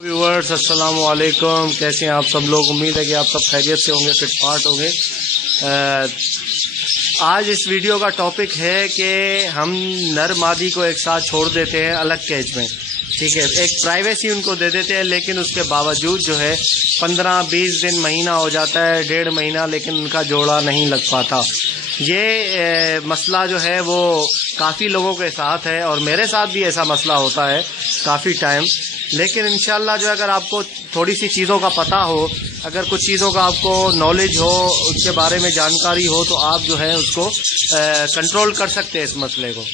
Viewers अस्सलाम वालेकुम, कैसे हैं आप सब लोग। उम्मीद है कि आप सब खैरियत से होंगे, फिट फाट होंगे। आज इस वीडियो का टॉपिक है कि हम नर मादी को एक साथ छोड़ देते हैं अलग केज में, ठीक है। एक प्राइवेसी उनको दे देते हैं, लेकिन उसके बावजूद जो है 15-20 दिन, महीना हो जाता है, 1.5 महीना, लेकिन उनका जोड़ा नहीं लग पाता। ये मसला जो है वो काफ़ी लोगों के साथ है और मेरे साथ भी ऐसा मसला होता है काफ़ी टाइम। लेकिन इंशाल्लाह जो अगर आपको थोड़ी सी चीज़ों का पता हो, अगर कुछ चीज़ों का आपको नॉलेज हो, उसके बारे में जानकारी हो, तो आप जो है उसको कंट्रोल कर सकते हैं इस मसले को,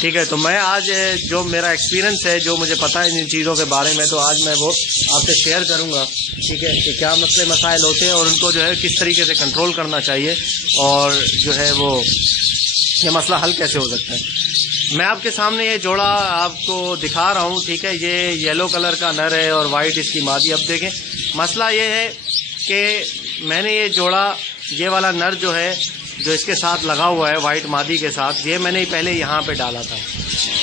ठीक है। तो मैं आज जो मेरा एक्सपीरियंस है, जो मुझे पता है इन चीज़ों के बारे में, तो आज मैं वो आपसे शेयर करूंगा, ठीक है, कि क्या मसले मसाइल होते हैं और उनको जो है किस तरीके से कंट्रोल करना चाहिए और जो है वो ये मसला हल कैसे हो सकता है। मैं आपके सामने ये जोड़ा आपको दिखा रहा हूँ, ठीक है। ये येलो कलर का नर है और वाइट इसकी मादी। अब देखें, मसला ये है कि मैंने ये जोड़ा, ये वाला नर जो है, जो इसके साथ लगा हुआ है वाइट मादी के साथ, ये मैंने पहले यहाँ पे डाला था।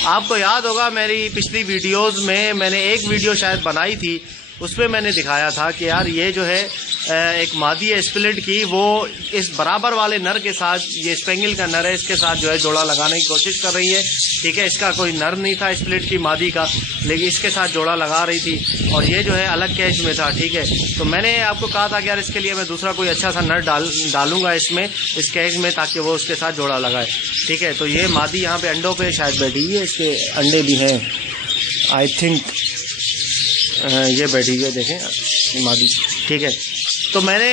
आपको याद होगा मेरी पिछली वीडियोस में मैंने एक वीडियो शायद बनाई थी, उसमें मैंने दिखाया था कि यार ये जो है एक मादी है स्प्लिट की, वो इस बराबर वाले नर के साथ, ये स्पेंगल का नर है, इसके साथ जो है जोड़ा लगाने की कोशिश कर रही है, ठीक है। इसका कोई नर नहीं था स्प्लिट की मादी का, लेकिन इसके साथ जोड़ा लगा रही थी और ये जो है अलग कैच में था, ठीक है। तो मैंने आपको कहा था कि यार इसके लिए मैं दूसरा कोई अच्छा सा नर डालूंगा इसमें, इस कैच में, ताकि वो उसके साथ जोड़ा लगाए, ठीक है। तो ये मादी यहाँ पे अंडों पे शायद बैठी है, इसके अंडे भी हैं आई थिंक, ये बैठी है, देखें मादी, ठीक है। तो मैंने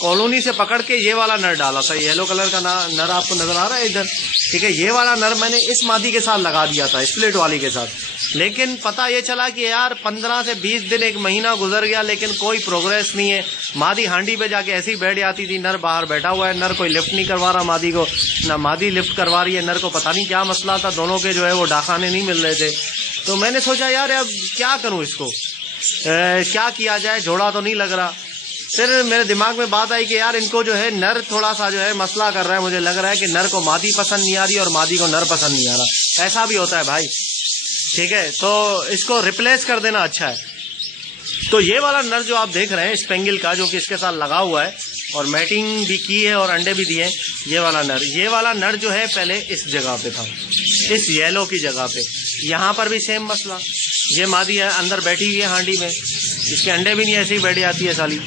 कॉलोनी से पकड़ के ये वाला नर डाला था, येलो कलर का नर आपको नजर आ रहा है इधर, ठीक है। ये वाला नर मैंने इस मादी के साथ लगा दिया था, स्प्लिट वाली के साथ। लेकिन पता ये चला कि यार 15 से 20 दिन, एक महीना गुजर गया, लेकिन कोई प्रोग्रेस नहीं है। मादी हांडी पे जाके ऐसी बैठ जाती थी, नर बाहर बैठा हुआ है, नर कोई लिफ्ट नहीं करवा रहा मादी को, ना मादी लिफ्ट करवा रही है नर को। पता नहीं क्या मसला था, दोनों के जो है वो डाखाने नहीं मिल रहे थे। तो मैंने सोचा यार अब क्या करूं इसको, क्या किया जाए, जोड़ा तो नहीं लग रहा। फिर मेरे दिमाग में बात आई कि यार इनको जो है नर थोड़ा सा जो है मसला कर रहा है। मुझे लग रहा है कि नर को मादी पसंद नहीं आ रही और मादी को नर पसंद नहीं आ रहा, ऐसा भी होता है भाई, ठीक है। तो इसको रिप्लेस कर देना अच्छा है। तो ये वाला नर जो आप देख रहे हैं स्पेंगल का, जो कि इसके साथ लगा हुआ है और मैटिंग भी की है और अंडे भी दिए हैं, ये वाला नर जो है पहले इस जगह पे था, इस येलो की जगह पे। यहाँ पर भी सेम मसला, ये मादी है अंदर बैठी हुई है हांडी में, इसके अंडे भी नहीं, ऐसे ही बैठी आती है साली।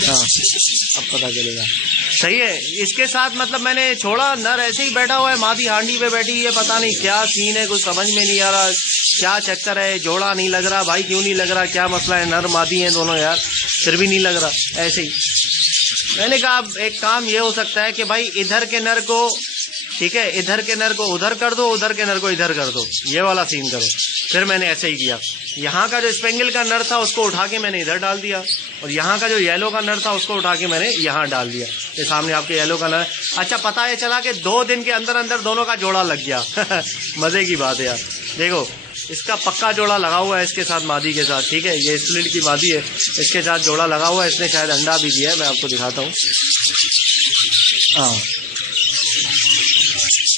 हाँ, अब पता चलेगा, सही है। इसके साथ मतलब मैंने छोड़ा, नर ऐसे ही बैठा हुआ है, मादी हांडी पे बैठी हुई है। पता नहीं क्या सीन है, कुछ समझ में नहीं आ रहा, क्या चक्कर है, जोड़ा नहीं लग रहा भाई। क्यों नहीं लग रहा, क्या मसला है, नर मादी हैं दोनों यार, फिर भी नहीं लग रहा ऐसे ही। मैंने कहा एक काम ये हो सकता है कि भाई इधर के नर को, ठीक है, इधर के नर को उधर कर दो, उधर के नर को इधर कर दो, ये वाला सीन करो। फिर मैंने ऐसे ही किया, यहाँ का जो स्पेंगल का नर था उसको उठा के मैंने इधर डाल दिया और यहाँ का जो येलो का नर था उसको उठा के मैंने यहाँ डाल दिया। ये सामने आपके येलो का नर। अच्छा, पता ये चला कि 2 दिन के अंदर अंदर दोनों का जोड़ा लग गया। मजे की बात है यार। देखो, इसका पक्का जोड़ा लगा हुआ है इसके साथ, मादी के साथ, ठीक है। ये स्प्लिट की मादी है, इसके साथ जोड़ा लगा हुआ है। इसने शायद अंडा भी दिया है, मैं आपको दिखाता हूँ। हाँ,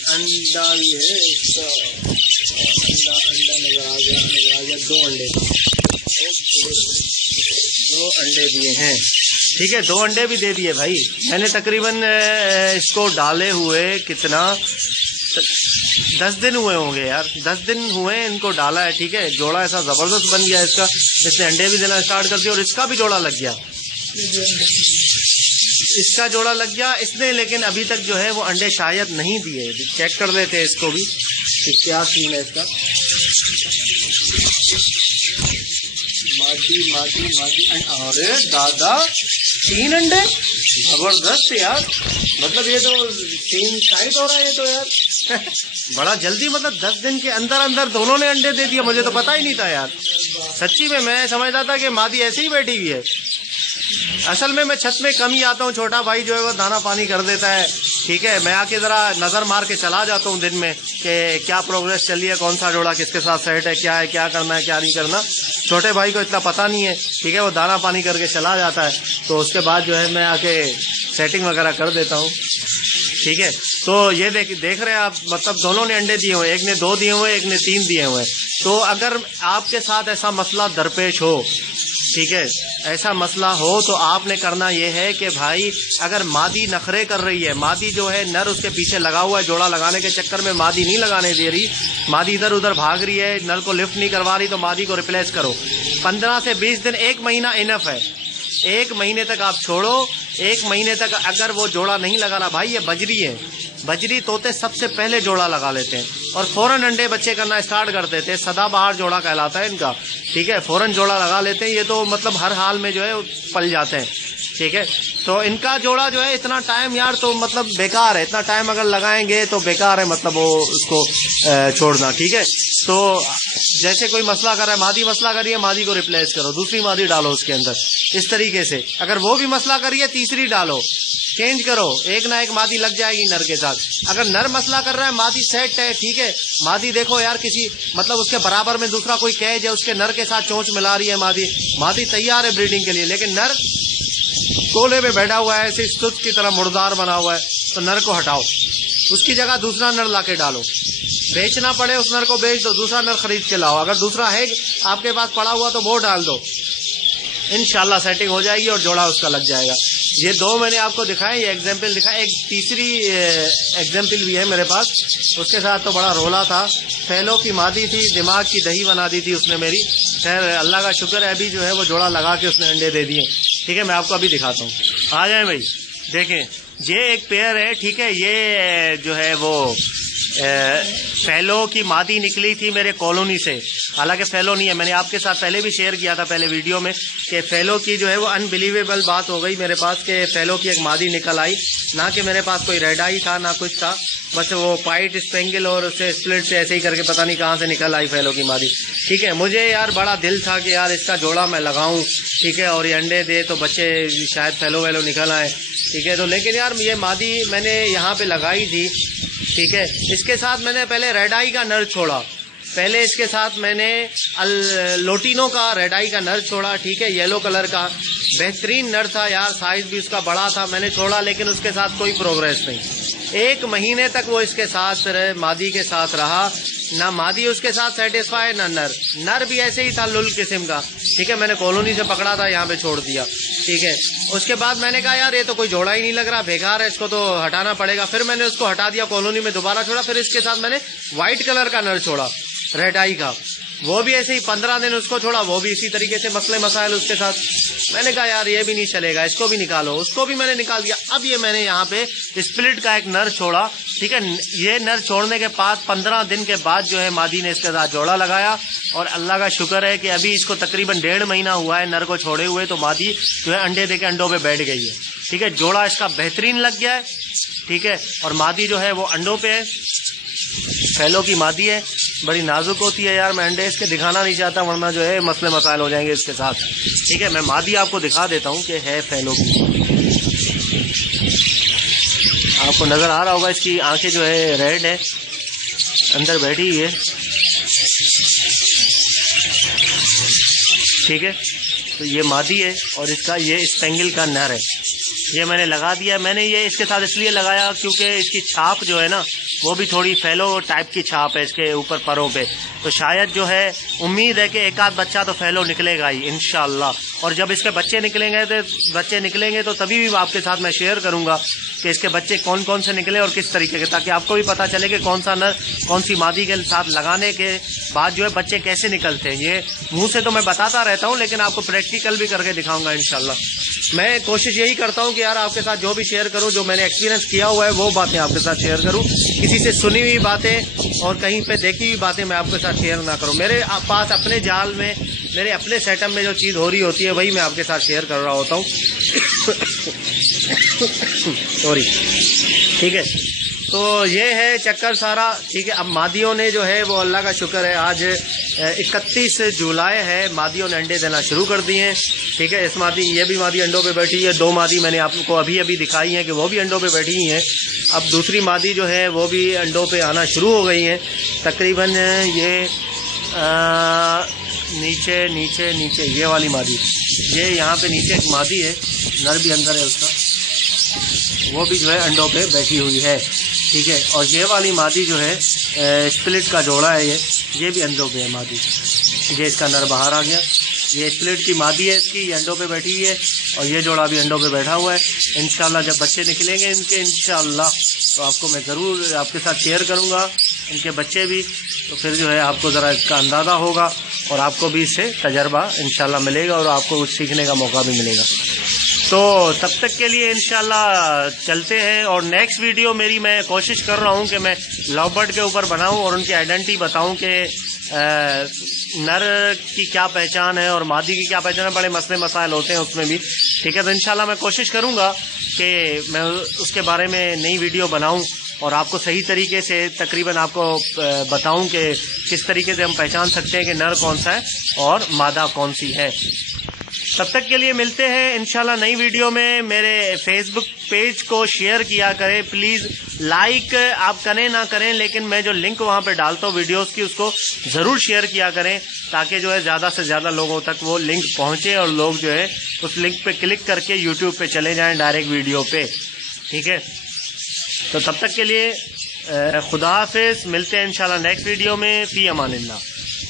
अंडा ये इसका, अंडा नजर आ गया 2 अंडे, 2 अंडे दिए हैं, ठीक है। 2 अंडे भी दे दिए भाई। मैंने तकरीबन इसको डाले हुए कितना, 10 दिन हुए होंगे यार, 10 दिन हुए इनको डाला है, ठीक है। जोड़ा ऐसा जबरदस्त बन गया इसका, इसने अंडे भी देना स्टार्ट कर दिया और इसका भी जोड़ा लग गया, इसका जोड़ा लग गया इसने। लेकिन अभी तक जो है वो अंडे शायद नहीं दिए, चेक कर लेते हैं इसको भी कि क्या सीन है इसका। मादी, अरे दादा 3 अंडे, जबरदस्त यार। मतलब ये तो सीन टाइट हो रहा है ये तो यार। बड़ा जल्दी, मतलब 10 दिन के अंदर अंदर दोनों ने अंडे दे दिए। मुझे तो पता ही नहीं था यार, सच्ची में। मैं समझता था कि मादी ऐसे ही बैठी हुई है। असल में मैं छत में कम ही आता हूँ, छोटा भाई जो है वो दाना पानी कर देता है, ठीक है। मैं आके जरा नजर मार के चला जाता हूँ दिन में कि क्या प्रोग्रेस चल रही है, कौन सा जोड़ा किसके साथ सेट है, क्या है, क्या करना है, क्या नहीं करना। छोटे भाई को इतना पता नहीं है, ठीक है। वो दाना पानी करके चला जाता है, तो उसके बाद जो है मैं आके सेटिंग वगैरह कर देता हूँ, ठीक है। तो ये देख रहे हैं आप, मतलब दोनों ने अंडे दिए हुए, एक ने 2 दिए हुए, एक ने 3 दिए हुए। तो अगर आपके साथ ऐसा मसला दरपेश हो, ठीक है, ऐसा मसला हो, तो आपने करना ये है कि भाई अगर मादी नखरे कर रही है, मादी जो है नर उसके पीछे लगा हुआ है, जोड़ा लगाने के चक्कर में मादी नहीं लगाने दे रही, मादी इधर उधर भाग रही है, नर को लिफ्ट नहीं करवा रही, तो मादी को रिप्लेस करो। 15 से 20 दिन, 1 महीना इनफ है। 1 महीने तक आप छोड़ो। 1 महीने तक अगर वो जोड़ा नहीं लगाना, भाई ये बजरी है, बजरी तोते सबसे पहले जोड़ा लगा लेते हैं और फौरन अंडे बच्चे करना स्टार्ट कर देते हैं। सदाबहार जोड़ा कहलाता है इनका, ठीक है, फौरन जोड़ा लगा लेते हैं। ये तो मतलब हर हाल में जो है पल जाते हैं, ठीक है। तो इनका जोड़ा जो है इतना टाइम यार तो मतलब बेकार है, इतना टाइम अगर लगाएंगे तो बेकार है, मतलब वो उसको छोड़ना, ठीक है। तो जैसे कोई मसला कर रहा है, मादी मसला करिए, मादी को रिप्लेस करो, दूसरी मादी डालो उसके अंदर, इस तरीके से। अगर वो भी मसला करिए, तीसरी डालो, चेंज करो, एक ना एक मादी लग जाएगी नर के साथ। अगर नर मसला कर रहा है, मादी सेट है, ठीक है, मादी देखो यार किसी मतलब उसके बराबर में दूसरा कोई कैज है, उसके नर के साथ चोंच मिला रही है मादी तैयार है ब्रीडिंग के लिए, लेकिन नर कोले में बैठा हुआ है, ऐसे स्तुत की तरह मुर्दार बना हुआ है, तो नर को हटाओ, उसकी जगह दूसरा नर लाके डालो। बेचना पड़े उस नर को बेच दो, दूसरा नर खरीद के लाओ। अगर दूसरा है आपके पास पड़ा हुआ तो वो डाल दो, इंशाल्लाह सेटिंग हो जाएगी और जोड़ा उसका लग जाएगा। ये 2 मैंने आपको दिखाए, ये एग्जाम्पल दिखाया। एक तीसरी एग्जाम्पल भी है मेरे पास, उसके साथ तो बड़ा रोला था। फैलो की मादी थी, दिमाग की दही बना दी थी उसने मेरी। खैर अल्लाह का शुक्र है, अभी जो है वो जोड़ा लगा के उसने अंडे दे दिए, ठीक है। मैं आपको अभी दिखाता हूँ, आ जाए भाई, देखें ये एक पेयर है, ठीक है। ये जो है वो फैलो की मादी निकली थी मेरे कॉलोनी से, हालांकि फैलो नहीं है, मैंने आपके साथ पहले भी शेयर किया था पहले वीडियो में कि फैलो की जो है वो अनबिलीवेबल बात हो गई मेरे पास कि फैलो की एक मादी निकल आई। ना कि मेरे पास कोई रेड आई था ना कुछ था, बस वो पाइट स्पेंगल और उससे स्प्लिट से ऐसे ही करके पता नहीं कहाँ से निकल आई फैलो की मादी, ठीक है। मुझे यार बड़ा दिल था कि यार इसका जोड़ा मैं लगाऊं, ठीक है, और ये अंडे दे तो बच्चे शायद फैलो वैलो निकल आए, ठीक है। तो लेकिन यार ये मादी मैंने यहाँ पे लगाई थी, ठीक है। इसके साथ मैंने पहले रेड आई का नर छोड़ा, पहले इसके साथ मैंने लोटिनो का रेड आई का नर छोड़ा, ठीक है, येलो कलर का बेहतरीन नर था यार, साइज भी उसका बड़ा था, मैंने छोड़ा, लेकिन उसके साथ कोई प्रोग्रेस नहीं। 1 महीने तक वो इसके साथ मादी के साथ रहा, ना मादी उसके साथ सेटिस्फाई ना नर भी ऐसे ही था लुल किस्म का, ठीक है। मैंने कॉलोनी से पकड़ा था, यहाँ पे छोड़ दिया, ठीक है। उसके बाद मैंने कहा यार ये तो कोई जोड़ा ही नहीं लग रहा, बेकार है, इसको तो हटाना पड़ेगा। फिर मैंने उसको हटा दिया, कॉलोनी में दोबारा छोड़ा, फिर इसके साथ मैंने व्हाइट कलर का नर छोड़ा रेड आई का, वो भी ऐसे ही 15 दिन उसको छोड़ा, वो भी इसी तरीके से मसले मसाइल उसके साथ। मैंने कहा यार ये भी नहीं चलेगा, इसको भी निकालो, उसको भी मैंने निकाल दिया। अब ये मैंने यहाँ पे स्प्लिट का एक नर छोड़ा, ठीक है। ये नर छोड़ने के बाद 15 दिन के बाद जो है मादी ने इसके साथ जोड़ा लगाया और अल्लाह का शुक्र है कि अभी इसको तकरीबन 1.5 महीना हुआ है नर को छोड़े हुए, तो मादी जो है अंडे दे के अंडों पे बैठ गई है, ठीक है। जोड़ा इसका बेहतरीन लग गया है, ठीक है, और मादी जो है वो अंडों पे है। फैलो की मादी है, बड़ी नाजुक होती है यार, मैं अंडे इसके दिखाना नहीं चाहता वरना जो है मसले मसाइल हो जाएंगे इसके साथ, ठीक है। मैं मादी आपको दिखा देता हूँ कि है फैलो की, आपको नजर आ रहा होगा, इसकी आंखें जो है रेड है, अंदर बैठी हुई है, ठीक है। तो ये मादी है और इसका ये स्पेंगल का नर है, ये मैंने लगा दिया। मैंने ये इसके साथ इसलिए लगाया क्योंकि इसकी छाप जो है ना वो भी थोड़ी फैलो टाइप की छाप है इसके ऊपर परों पे, तो शायद जो है उम्मीद है कि एक आध बच्चा तो फैलो निकलेगा ही इंशाल्लाह। और जब इसके बच्चे निकलेंगे तो तभी भी आपके साथ मैं शेयर करूंगा कि इसके बच्चे कौन कौन से निकले और किस तरीके के, ताकि आपको भी पता चले कि कौन सा नर कौन सी मादी के साथ लगाने के बाद जो है बच्चे कैसे निकलते हैं। ये मुंह से तो मैं बताता रहता हूँ, लेकिन आपको प्रैक्टिकल भी करके दिखाऊंगा इंशाल्लाह। मैं कोशिश यही करता हूँ कि यार आपके साथ जो भी शेयर करूँ, जो मैंने एक्सपीरियंस किया हुआ है वो बातें आपके साथ शेयर करूँ, किसी से सुनी हुई बातें और कहीं पे देखी हुई बातें मैं आपके साथ शेयर ना करूँ। मेरे पास अपने जाल में, मेरे अपने सेटअप में जो चीज़ हो रही होती है वही मैं आपके साथ शेयर कर रहा होता हूँ। सॉरी, ठीक है। तो ये है चक्कर सारा, ठीक है। अब मादियों ने जो है वो अल्लाह का शुक्र है, आज 31 जुलाई है, मादियों ने अंडे देना शुरू कर दिए हैं, ठीक है। इस मादी, ये भी मादी अंडों पे बैठी है, 2 मादी मैंने आपको अभी दिखाई है कि वो भी अंडों पे बैठी ही हैं। अब दूसरी मादी जो है वो भी अंडों पे आना शुरू हो गई हैं तकरीबन। ये नीचे ये वाली मादी, ये यहाँ पे नीचे एक मादी है, नर भी अंदर है उसका, वो भी जो है अंडों पे बैठी हुई है, ठीक है। और ये वाली मादी जो है स्प्लिट का जोड़ा है, ये भी अंडों पे है मादी। ये इसका नर बाहर आ गया, ये स्प्लिट की मादी है इसकी, ये अंडों पे बैठी हुई है और ये जोड़ा भी अंडों पे बैठा हुआ है। इंशाल्लाह जब बच्चे निकलेंगे इनके इंशाल्लाह तो आपको मैं ज़रूर आपके साथ शेयर करूँगा इनके बच्चे भी, तो फिर जो है आपको ज़रा इसका अंदाज़ा होगा और आपको भी इससे तजर्बा इंशाल्लाह मिलेगा और आपको कुछ सीखने का मौका भी मिलेगा। तो तब तक के लिए इंशाल्लाह चलते हैं। और नेक्स्ट वीडियो मेरी मैं कोशिश कर रहा हूं कि मैं लव बर्ड के ऊपर बनाऊं और उनकी आइडेंटिटी बताऊं कि नर की क्या पहचान है और मादी की क्या पहचान है। बड़े मसले मसाइल होते हैं उसमें भी, ठीक है। तो इंशाल्लाह मैं कोशिश करूंगा कि मैं उसके बारे में नई वीडियो बनाऊं और आपको सही तरीके से तकरीबन आपको बताऊं कि किस तरीके से हम पहचान सकते हैं कि नर कौन सा है और मादा कौन सी है। तब तक के लिए मिलते हैं इंशाल्लाह नई वीडियो में। मेरे फेसबुक पेज को शेयर किया करें प्लीज़, लाइक आप करें ना करें लेकिन मैं जो लिंक वहां पे डालता हूँ वीडियोस की उसको ज़रूर शेयर किया करें ताकि जो है ज़्यादा से ज़्यादा लोगों तक वो लिंक पहुंचे और लोग जो है उस लिंक पे क्लिक करके यूट्यूब पे चले जाएं डायरेक्ट वीडियो पे, ठीक है। तो तब तक के लिए खुदा हाफिज़, मिलते हैं इंशाल्लाह नेक्स्ट वीडियो में। फी अमानिल्लाह।